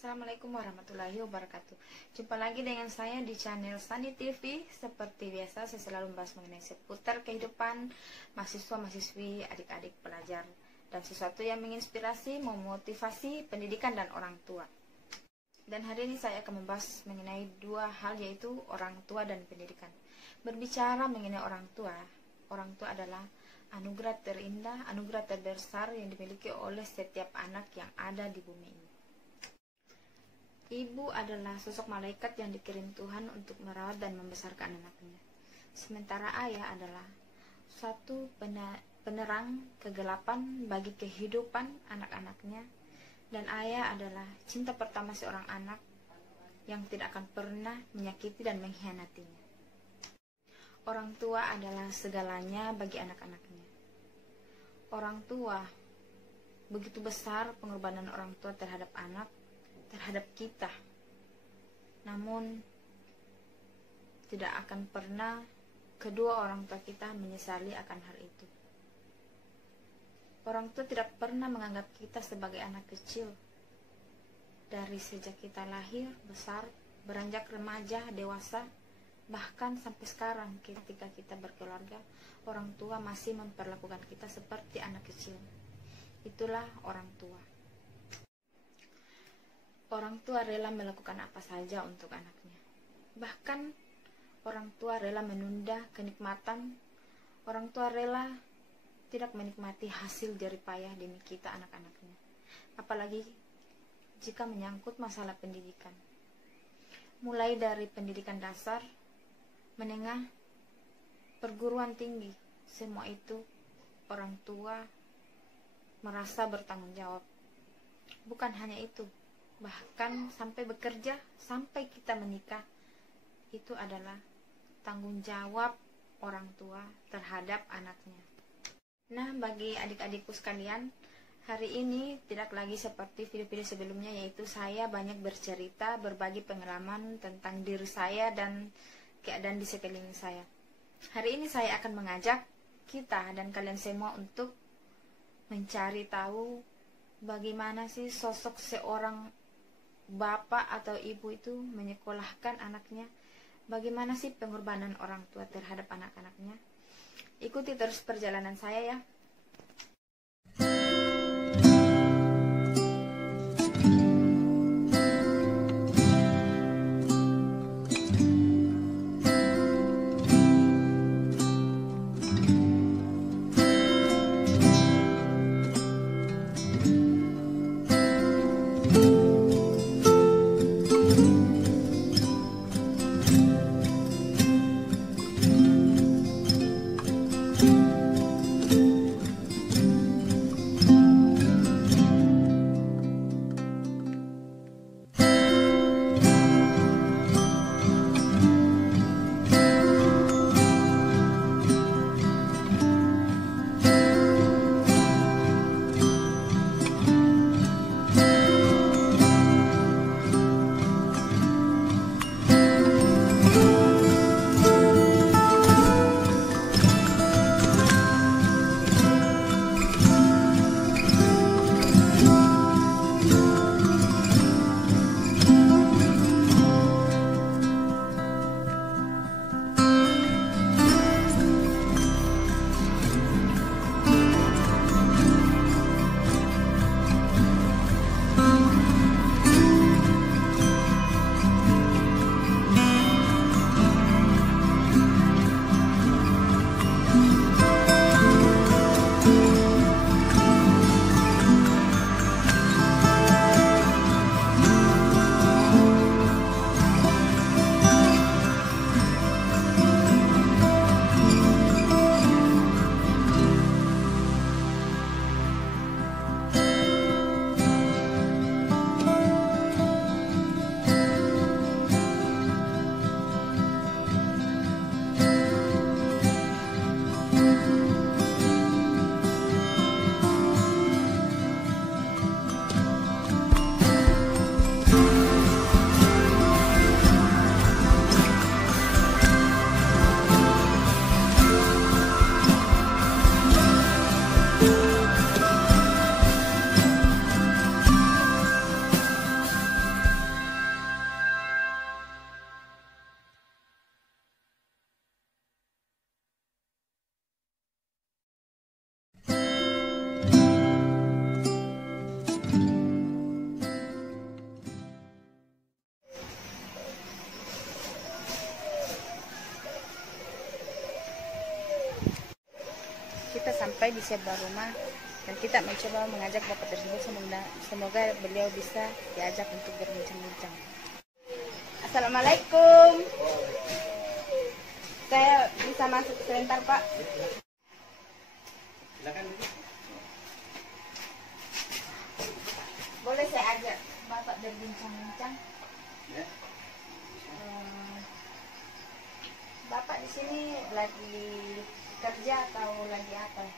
Assalamualaikum warahmatullahi wabarakatuh. Jumpa lagi dengan saya di channel Sani TV. Seperti biasa, saya selalu membahas mengenai seputar kehidupan mahasiswa-mahasiswi, adik-adik pelajar, dan sesuatu yang menginspirasi, memotivasi, pendidikan, dan orang tua. Dan hari ini saya akan membahas mengenai dua hal, yaitu orang tua dan pendidikan. Berbicara mengenai orang tua adalah anugerah terindah, anugerah terbesar yang dimiliki oleh setiap anak yang ada di bumi ini. Ibu adalah sosok malaikat yang dikirim Tuhan untuk merawat dan membesarkan anaknya. Sementara ayah adalah suatu penerang kegelapan bagi kehidupan anak-anaknya. Dan ayah adalah cinta pertama seorang anak yang tidak akan pernah menyakiti dan mengkhianatinya. Orang tua adalah segalanya bagi anak-anaknya. Orang tua, begitu besar pengorbanan orang tua terhadap anak, terhadap kita. Namun tidak akan pernah kedua orang tua kita menyesali akan hal itu. Orang tua tidak pernah menganggap kita sebagai anak kecil. Dari sejak kita lahir, besar, beranjak remaja, dewasa, bahkan sampai sekarang ketika kita berkeluarga, orang tua masih memperlakukan kita seperti anak kecil. Itulah orang tua. Orang tua rela melakukan apa saja untuk anaknya. Bahkan orang tua rela menunda kenikmatan. Orang tua rela tidak menikmati hasil jerih payah demi kita anak-anaknya. Apalagi jika menyangkut masalah pendidikan. Mulai dari pendidikan dasar, menengah, perguruan tinggi, semua itu orang tua merasa bertanggung jawab. Bukan hanya itu, bahkan sampai bekerja, sampai kita menikah, itu adalah tanggung jawab orang tua terhadap anaknya. Nah, bagi adik-adikku sekalian, hari ini tidak lagi seperti video-video sebelumnya, yaitu saya banyak bercerita, berbagi pengalaman tentang diri saya dan keadaan di sekeliling saya. Hari ini saya akan mengajak kita dan kalian semua untuk mencari tahu bagaimana sih sosok seorang bapak atau ibu itu menyekolahkan anaknya. Bagaimana sih pengorbanan orang tua terhadap anak-anaknya. Ikuti terus perjalanan saya ya. sampai di sebuah rumah dan kita mencoba mengajak bapak tersebut. Semoga beliau bisa diajak untuk berbincang-bincang. Assalamualaikum. Saya bisa masuk sebentar, Pak? Silakan. Boleh saya ajak bapak berbincang-bincang? Ya. Bapak di sini lagi kerja atau lagi apa?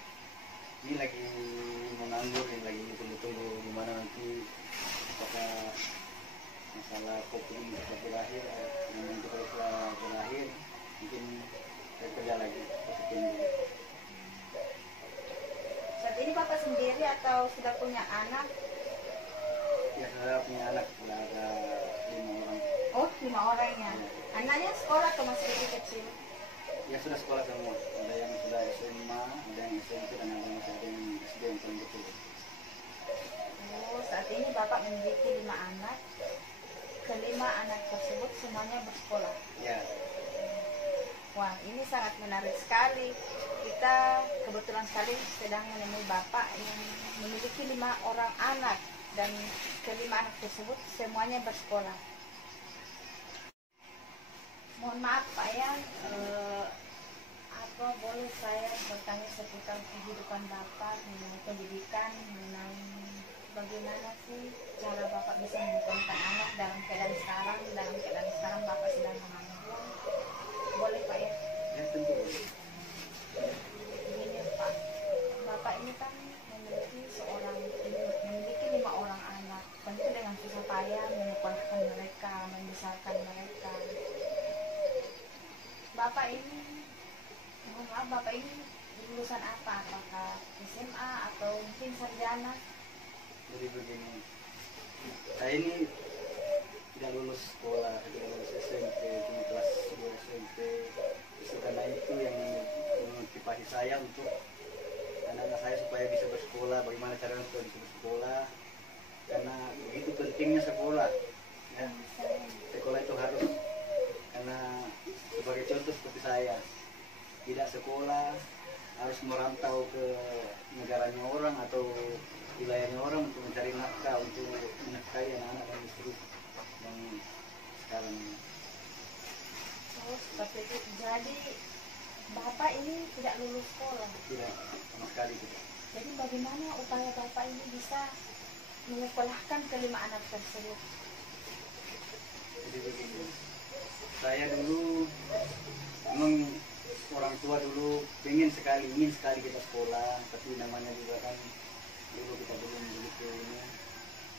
Ini lagi menganggur, ini lagi tunggu-tunggu gimana nanti apakah masalah kopi bisa berakhir, nanti kalau sudah berakhir mungkin saya kerja lagi positif dulu. Saat ini bapak sendiri atau sudah punya anak? Ya, saya punya anak, sudah ada 5 orang. Oh, 5 orang ya. Anaknya sekolah atau masih kecil? Ya, sudah sekolah semua. Ada yang sudah SMA, ada yang SMP, dan ada yang SD yang paling kecil. Oh, saat ini bapak memiliki 5 anak. Kelima anak tersebut semuanya bersekolah. Ya. Wah, ini sangat menarik sekali. Kita kebetulan sekali sedang menemui bapak yang memiliki 5 orang anak dan kelima anak tersebut semuanya bersekolah. Mohon maaf Pak ya, apa boleh saya bertanya seputar kehidupan bapak mengenai pendidikan, mengenai bagaimana sih cara bapak bisa menyekolahkan anak dalam keadaan sekarang bapak sedang menganggur? Boleh Pak ya? Ya, tentu. Begini Pak, bapak ini kan memiliki 5 orang anak, tentu dengan susah payah menyekolahkan mereka, membesarkan mereka. Bapak ini, mohon maaf, bapak ini lulusan apa? Apakah SMA atau mungkin sarjana? Jadi begini, saya ini tidak lulus sekolah, tidak lulus SMP, cuma kelas 2 SMP. Justru karena itu yang memotivasi saya untuk anak-anak saya supaya bisa bersekolah, bagaimana caranya supaya bisa bersekolah, karena begitu pentingnya sekolah. Ya. Sekolah itu harus, karena sebagai contoh seperti saya, tidak sekolah, harus merantau ke negaranya orang atau wilayahnya orang untuk mencari nafkah, untuk menafkahi anak-anak dan istri yang sekarang ini. Oh, seperti itu. Jadi bapak ini tidak lulus sekolah? Tidak, sama sekali tidak. Jadi bagaimana upaya bapak ini bisa menyekolahkan kelima anak tersebut? Jadi begini, saya dulu memang orang tua dulu ingin sekali kita sekolah, tapi namanya juga kan dulu kita belum begitu ini.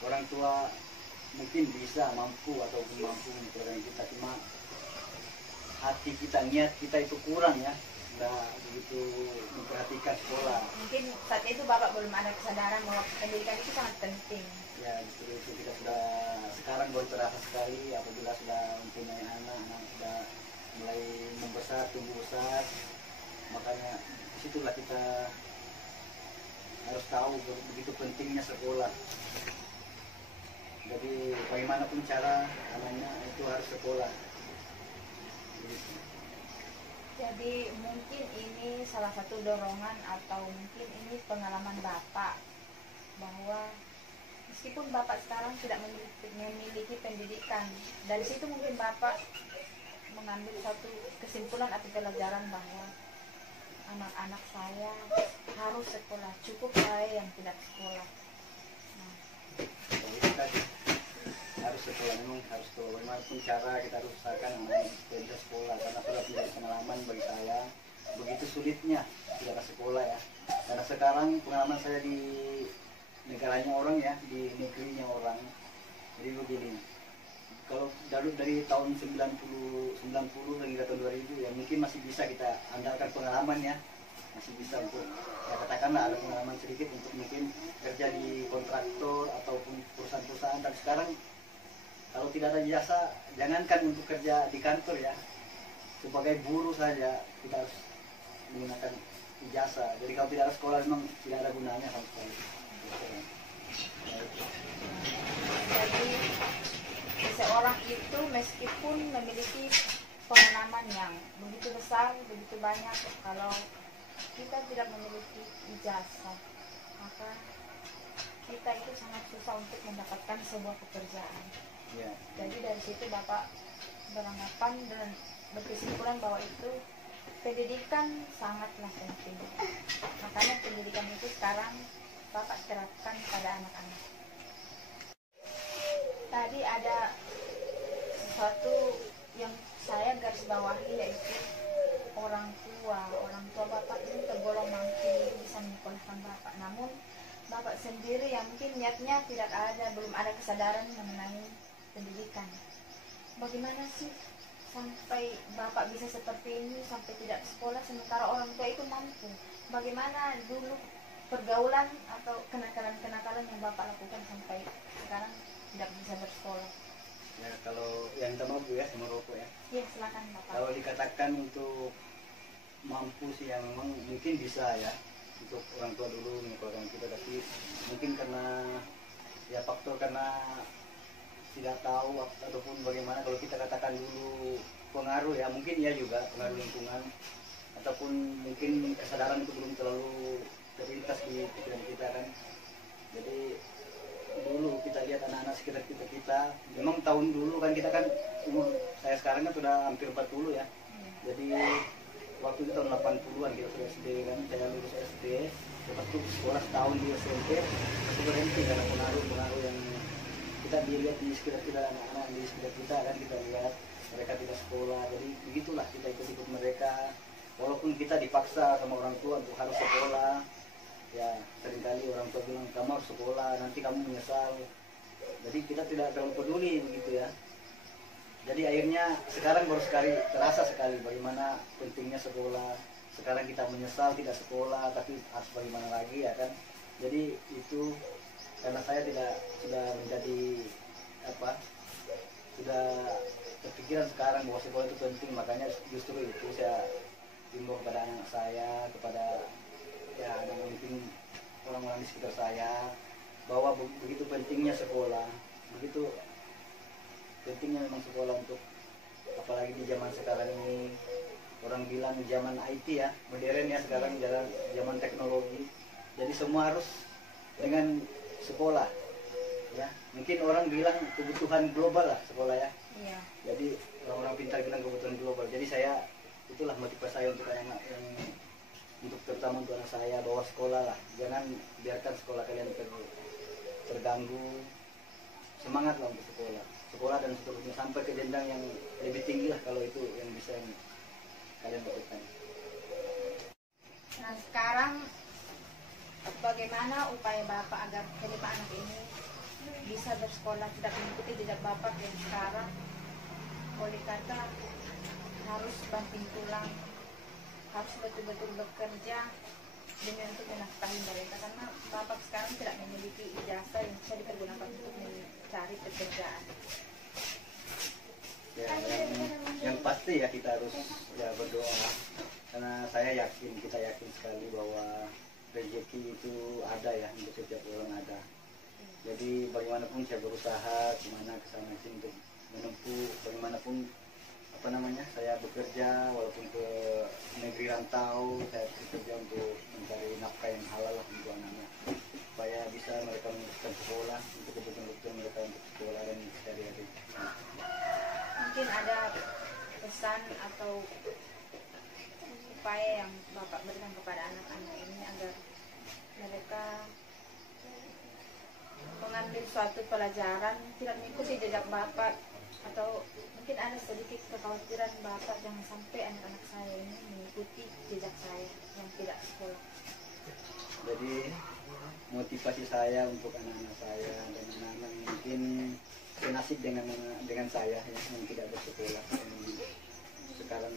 Orang tua mungkin bisa mampu ataupun mampu menyekolahkan kita, cuma hati kita, niat kita itu kurang ya, nggak begitu memperhatikan sekolah. Mungkin saat itu bapak belum ada kesadaran bahwa pendidikan itu sangat penting. Ya, justru itu kita sudah sekarang baru terasa sekali apabila sudah mempunyai anak sudah mulai membesar, tumbuh besar. Makanya disitulah kita harus tahu begitu pentingnya sekolah. Jadi bagaimanapun cara anaknya itu harus sekolah. Begitu. Jadi mungkin ini salah satu dorongan atau mungkin ini pengalaman bapak bahwa meskipun bapak sekarang tidak memiliki pendidikan, dari situ mungkin bapak mengambil satu kesimpulan atau pelajaran bahwa anak-anak saya harus sekolah, cukup saya yang tidak sekolah. Nah, itu tadi harus sekolah, memang harus sekolah. Bagaimanapun cara kita harus usahakan anak supaya bisa sekolah, karena sudah menjadi pengalaman bagi saya begitu sulitnya tidak ada sekolah ya. Karena sekarang pengalaman saya di negaranya orang ya, di negerinya orang. Jadi begini, kalau dari tahun 90 hingga tahun 2000 ya mungkin masih bisa kita andalkan pengalaman ya, masih bisa untuk ya katakanlah ada pengalaman sedikit untuk mungkin kerja di kontraktor ataupun perusahaan-perusahaan. Dan sekarang kalau tidak ada jasa, jangankan untuk kerja di kantor ya, sebagai buruh saja kita harus menggunakan ijazah. Jadi kalau tidak ada sekolah memang tidak ada gunanya sama sekali. jadi seseorang itu meskipun memiliki pengalaman yang begitu besar, begitu banyak, kalau kita tidak memiliki ijazah, maka kita itu sangat susah untuk mendapatkan sebuah pekerjaan. Ya. Jadi dari situ Bapak beranggapan dan berkesimpulan bahwa itu pendidikan sangatlah penting. Makanya pendidikan itu sekarang Bapak terapkan pada anak-anak. Tadi ada sesuatu yang saya garis bawahi, yaitu orang tua Bapak ini tergolong mampu bisa menyekolahkan Bapak. Namun Bapak sendiri yang mungkin niatnya tidak ada, belum ada kesadaran mengenai pendidikan. Bagaimana sih sampai Bapak bisa seperti ini, sampai tidak sekolah sementara orang tua itu mampu? Bagaimana dulu pergaulan atau kenakalan-kenakalan yang Bapak lakukan sampai sekarang tidak bisa bersekolah? Ya, kalau yang kita mampu ya, sama rokok ya. Iya, silakan Bapak. Kalau dikatakan untuk mampu sih yang memang mungkin bisa ya, untuk orang tua dulu menyekolahkan kita, tapi mungkin karena ya faktor karena tidak tahu ataupun bagaimana, kalau kita katakan dulu pengaruh ya, mungkin ya juga pengaruh lingkungan ataupun mungkin kesadaran itu belum terlalu terlintas di pikiran kita kan. Jadi dulu kita lihat anak-anak sekitar kita memang tahun dulu kan, kita kan umur saya sekarang kan sudah hampir 40 ya. Jadi waktu itu tahun 80-an kita sudah SD kan, saya lulus SD, lepas itu sekolah setahun di SMP, masih berhenti karena pengaruh yang kita dilihat di sekitar kita, anak-anak di sekitar kita kan, kita lihat mereka tidak sekolah. Jadi begitulah kita ikut mereka, walaupun kita dipaksa sama orang tua untuk harus sekolah. Ya seringkali orang tua bilang kamu harus sekolah, nanti kamu menyesal. Jadi kita tidak terlalu peduli begitu ya. Jadi akhirnya sekarang baru sekali terasa sekali bagaimana pentingnya sekolah. Sekarang kita menyesal tidak sekolah, tapi harus bagaimana lagi ya kan. Jadi itu karena saya sudah menjadi sudah berpikiran sekarang bahwa sekolah itu penting, makanya justru itu saya himbau kepada anak saya, kepada ya ada mungkin orang-orang di sekitar saya, bahwa begitu pentingnya sekolah, begitu pentingnya memang sekolah untuk, apalagi di zaman sekarang ini, orang bilang zaman IT ya, modern ya sekarang, zaman teknologi. Jadi semua harus dengan sekolah ya. Mungkin orang bilang kebutuhan global lah sekolah ya. Iya. Jadi orang-orang pintar bilang kebutuhan global. Jadi saya, itulah motivasi saya untuk anak yang, untuk terutama untuk anak saya, bahwa sekolah lah, jangan biarkan sekolah kalian terganggu. Semangatlah untuk sekolah dan seterusnya sampai ke jenjang yang lebih tinggi lah, kalau itu yang bisa yang kalian lakukan. Nah sekarang bagaimana upaya Bapak agar kelima anak ini bisa bersekolah, tidak mengikuti jejak Bapak yang sekarang boleh kata harus banting tulang, harus betul-betul bekerja demi untuk menafkahi mereka, karena Bapak sekarang tidak memiliki ijazah yang bisa dipergunakan untuk mencari pekerjaan. Ya, yang pasti ya kita harus ya berdoa, karena kita yakin sekali bahwa rezeki itu ada ya, untuk setiap orang ada. Jadi bagaimanapun saya berusaha kemana kesana sih untuk menempuh, bagaimanapun saya bekerja, walaupun ke negeri rantau, saya bekerja untuk mencari nafkah yang halal lah untuk anak-anak, supaya bisa mereka meneruskan sekolah, untuk kebutuhan mereka untuk sekolah dan sehari-hari. Mungkin ada pesan atau upaya yang Bapak berikan kepada anak-anak ini agar mereka mengambil suatu pelajaran, tidak mengikuti jejak Bapak, atau mungkin ada sedikit kekhawatiran Bapak jangan sampai anak-anak saya ini mengikuti jejak saya yang tidak sekolah. Jadi motivasi saya untuk anak-anak saya dan anak-anak yang mungkin senasib dengan saya ya, yang tidak bersekolah sekarang,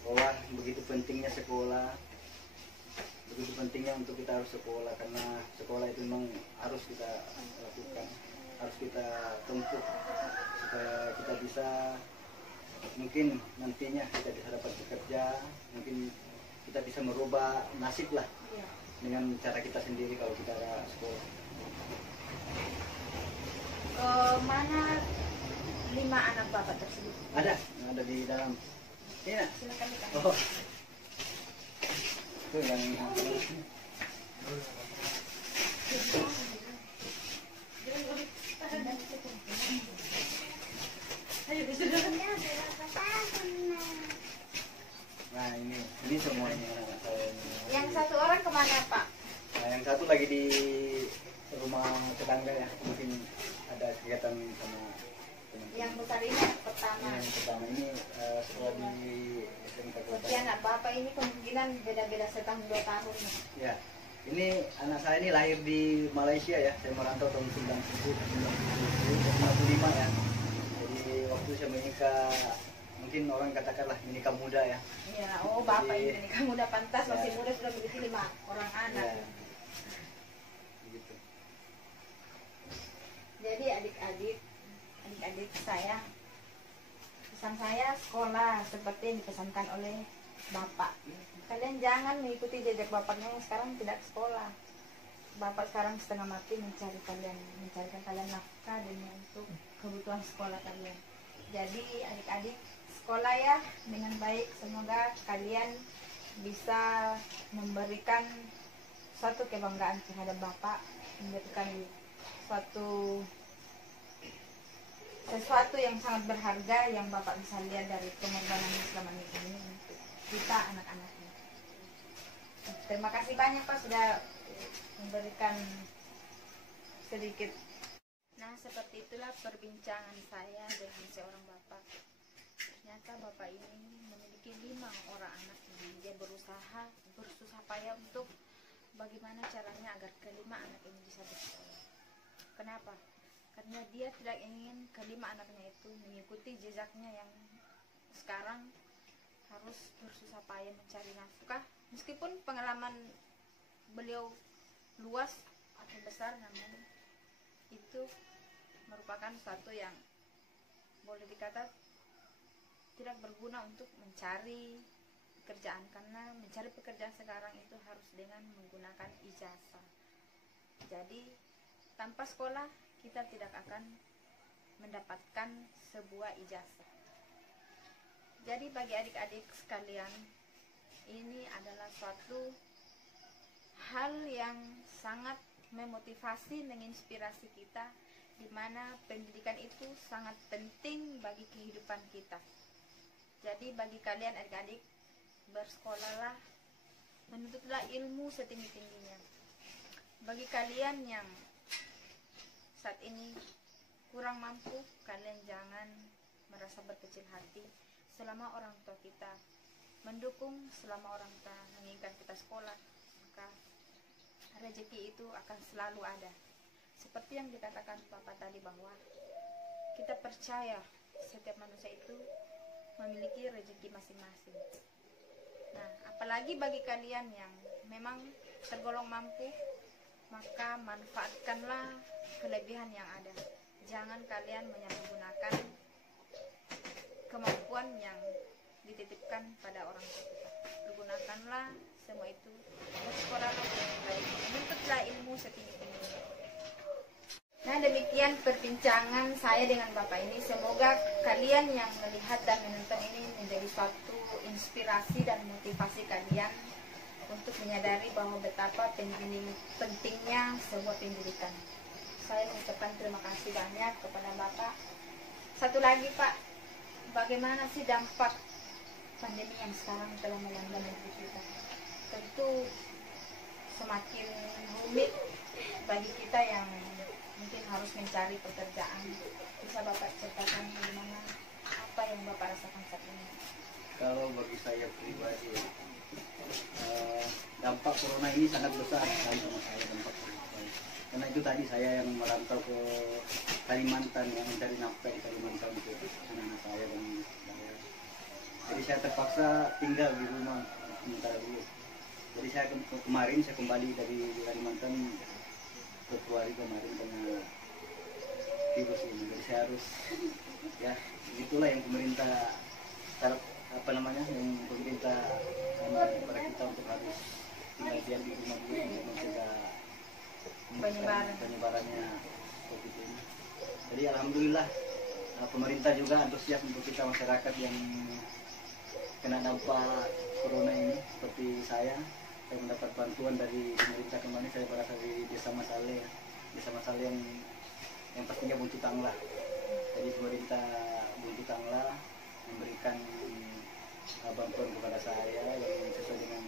bahwa begitu pentingnya sekolah, begitu pentingnya untuk kita harus sekolah, karena sekolah itu memang harus kita lakukan, harus kita tempuh supaya kita bisa, mungkin nantinya kita bisa dapat bekerja, mungkin kita bisa merubah nasib lah dengan cara kita sendiri kalau kita ada sekolah. Mana 5 anak Bapak tersebut? Ada di dalam. Iya. Silakan. Oh. Itu yang nah ini semuanya anak saya ini. Yang satu orang kemana Pak? Nah, yang satu lagi di rumah tetangga ya, mungkin ada kegiatan sama teman. Yang besar ini anak pertama. Yang pertama ini sekolah di SMK Kota. Berarti anak Bapak ini kemungkinan beda-beda setahun 2 tahun. Ya, ini anak saya ini lahir di Malaysia ya, saya merantau tahun 1995 ya. Jadi waktu saya menikah, mungkin orang katakanlah menikah muda ya. Ya, oh Bapak Jadi, ini menikah muda, pantas ya. masih muda sudah memiliki 5 orang anak. Ya. Begitu. Jadi adik-adik saya, pesan saya sekolah seperti yang dipesankan oleh Bapak. Kalian jangan mengikuti jejak bapaknya yang sekarang tidak sekolah. Bapak sekarang setengah mati mencarikan kalian nafkah demi untuk kebutuhan sekolah kalian. Jadi adik-adik sekolah ya dengan baik. Semoga kalian bisa memberikan suatu kebanggaan terhadap Bapak, memberikan sesuatu yang sangat berharga yang Bapak bisa lihat dari pengorbanan selama ini untuk kita anak-anaknya. Terima kasih banyak Pak sudah memberikan sedikit. Nah, seperti itulah perbincangan saya dengan seorang bapak. Ternyata bapak ini memiliki 5 orang anak. Dia berusaha bersusah payah untuk bagaimana caranya agar kelima anak ini bisa bersekolah. Kenapa? Karena dia tidak ingin kelima anaknya itu mengikuti jejaknya yang sekarang harus bersusah payah mencari nafkah. Meskipun pengalaman beliau luas atau besar, namun itu merupakan suatu yang boleh dikata tidak berguna untuk mencari pekerjaan, karena mencari pekerjaan sekarang itu harus dengan menggunakan ijazah. Jadi tanpa sekolah kita tidak akan mendapatkan sebuah ijazah. Jadi bagi adik-adik sekalian, ini adalah suatu hal yang sangat memotivasi, menginspirasi kita, di mana pendidikan itu sangat penting bagi kehidupan kita. Jadi bagi kalian adik-adik, bersekolahlah, menuntutlah ilmu setinggi-tingginya. Bagi kalian yang saat ini kurang mampu, kalian jangan merasa berkecil hati. Selama orang tua kita mendukung, selama orang tua menginginkan kita sekolah, maka rezeki itu akan selalu ada. Seperti yang dikatakan Bapak tadi, bahwa kita percaya setiap manusia itu memiliki rezeki masing-masing. Nah, apalagi bagi kalian yang memang tergolong mampu, maka manfaatkanlah kelebihan yang ada. Jangan kalian menyalahgunakan kemampuan yang dititipkan pada orang tua kita. Pergunakanlah semua itu, bersekolahlah dengan baik, menuntutlah ilmu setinggi-tingginya. Nah, demikian perbincangan saya dengan Bapak ini. Semoga kalian yang melihat dan menonton ini menjadi suatu inspirasi dan motivasi kalian untuk menyadari bahwa betapa pentingnya sebuah pendidikan. Saya mengucapkan terima kasih banyak kepada Bapak. Satu lagi Pak, bagaimana sih dampak pandemi yang sekarang telah melanda negeri kita? Tentu semakin rumit bagi kita yang mungkin harus mencari pekerjaan. Bisa Bapak ceritakan bagaimana, apa yang Bapak rasakan saat ini? Kalau bagi saya pribadi, dampak corona ini sangat besar sama saya, dampak corona. Karena itu tadi saya yang merantau ke Kalimantan, yang mencari nafkah di Kalimantan untuk anak saya dan saya. Jadi saya terpaksa tinggal di rumah sementara dulu. Jadi saya kemarin saya kembali dari Kalimantan Februari kemarin karena virus ini. Jadi saya harus, ya itulah yang pemerintah yang pemerintah kepada kita untuk harus tinggal diam di rumah dulu untuk mencegah penyebarannya COVID ini. Jadi alhamdulillah pemerintah juga antusias untuk kita masyarakat yang kena dampak corona ini seperti saya. saya mendapat bantuan dari pemerintah kemarin, saya berasal di Desa Masale ya. Desa Masale yang pastinya Buntu Tangla. Jadi pemerintah Buntu Tangla memberikan bantuan kepada saya yang sesuai dengan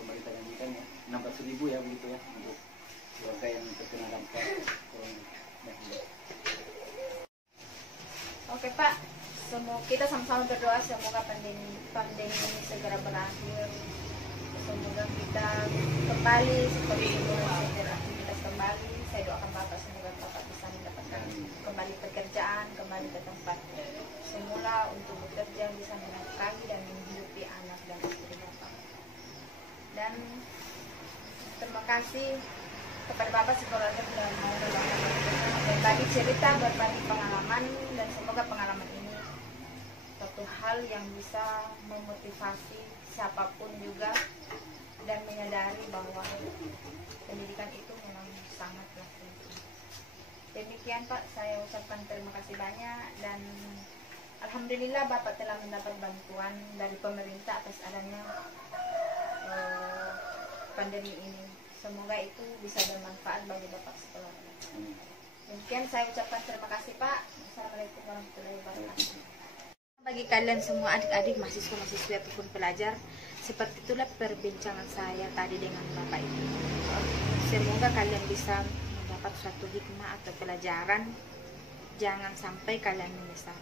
pemerintah janjikan ya, 600.000 ya begitu ya, untuk keluarga yang terkena dampak corona. Oke Pak, kita sama-sama berdoa semoga pandemi ini segera berakhir. Semoga kita kembali seperti semula, beraktivitas kembali. Saya doakan Bapak semoga Bapak bisa mendapatkan kembali pekerjaan, kembali ke tempat semula untuk bekerja, bisa menafkahi dan menghidupi anak dan istri Bapak. Dan terima kasih kepada Bapak sekeluarga sudah mau berbagi cerita, berbagi pengalaman, dan semoga pengalaman ini suatu hal yang bisa memotivasi siapapun juga dan menyadari bahwa pendidikan itu memang sangatlah penting. Demikian Pak, saya ucapkan terima kasih banyak, dan alhamdulillah Bapak telah mendapat bantuan dari pemerintah atas adanya pandemi ini. Semoga itu bisa bermanfaat bagi Bapak sekeluarga. Demikian saya ucapkan terima kasih Pak. Assalamualaikum warahmatullahi wabarakatuh. Bagi kalian semua adik-adik, mahasiswa-mahasiswi ataupun pelajar, seperti itulah perbincangan saya tadi dengan Bapak itu. Semoga kalian bisa mendapat suatu hikmah atau pelajaran. Jangan sampai kalian menyesal,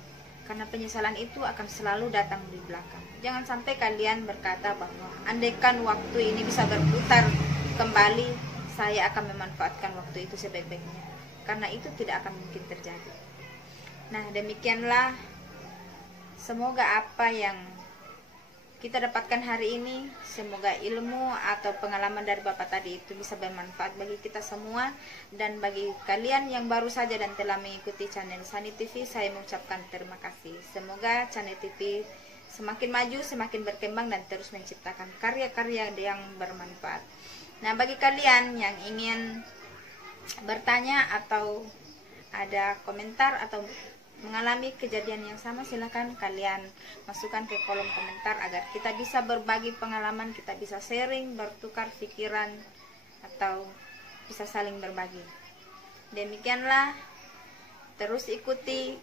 karena penyesalan itu akan selalu datang di belakang. Jangan sampai kalian berkata bahwa andaikan waktu ini bisa berputar kembali, saya akan memanfaatkan waktu itu sebaik-baiknya, karena itu tidak akan mungkin terjadi. Nah, demikianlah, semoga apa yang kita dapatkan hari ini, semoga ilmu atau pengalaman dari Bapak tadi itu bisa bermanfaat bagi kita semua. Dan bagi kalian yang baru saja dan telah mengikuti channel Sani TV, saya mengucapkan terima kasih. Semoga channel TV semakin maju, semakin berkembang, dan terus menciptakan karya-karya yang bermanfaat. Nah, bagi kalian yang ingin bertanya atau ada komentar atau mengalami kejadian yang sama, silahkan kalian masukkan ke kolom komentar agar kita bisa berbagi pengalaman, kita bisa sharing, bertukar pikiran, atau bisa saling berbagi. Demikianlah, terus ikuti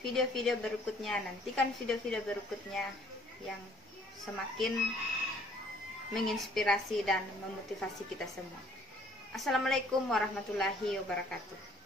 video-video berikutnya, nantikan video-video berikutnya yang semakin menginspirasi dan memotivasi kita semua. Assalamualaikum warahmatullahi wabarakatuh.